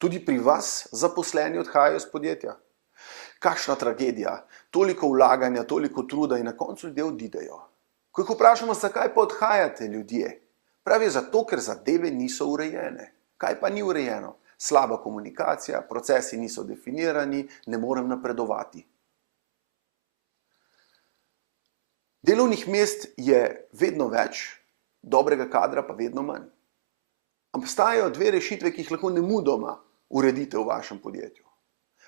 Tudi pri vas zaposleni odhajajo iz podjetja? Kakšna tragedija, toliko vlaganja, toliko truda in na koncu ljudje odidejo. Ko jih vprašamo, zakaj pa odhajate ljudje? Pravijo zato, ker zadeve niso urejene. Kaj pa ni urejeno? Slaba komunikacija, procesi niso definirani, ne morem napredovati. Delovnih mest je vedno več, dobrega kadra pa vedno manj. Obstajajo dve rešitve, ki jih lahko nemudoma uredite v vašem podjetju.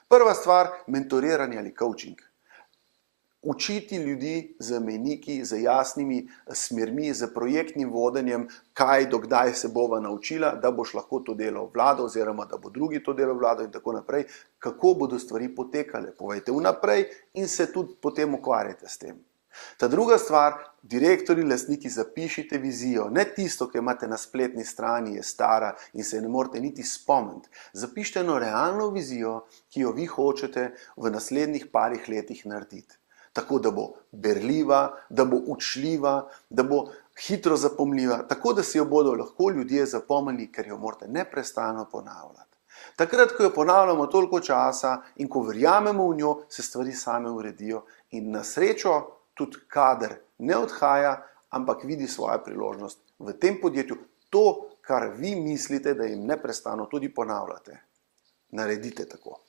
Prva stvar, mentoriranje ali coaching. Učiti ljudi z mejniki, z jasnimi smermi, z projektnim vodenjem, kaj do kdaj se bova naučila, da boš lahko to delal vlado oziroma da bo drugi to delal vlado in tako naprej, kako bodo stvari potekale. Povejte vnaprej in se tudi potem ukvarjate s tem. Ta druga stvar, direktorji, lastniki, zapišite vizijo, ne tisto, ki imate na spletni strani, je stara in se ne morete niti spomniti. Zapišite eno realno vizijo, ki jo vi hočete v naslednjih parih letih narediti. Tako, da bo berljiva, da bo učljiva, da bo hitro zapomljiva, tako, da si jo bodo lahko ljudje zapomnili, ker jo morate neprestano ponavljati. Takrat, ko jo ponavljamo toliko časa in ko verjamemo v njo, se stvari same uredijo in na srečo tudi kader ne odhaja, ampak vidi svojo priložnost v tem podjetju. To, kar vi mislite, da jim neprestano tudi ponavljate, naredite tako.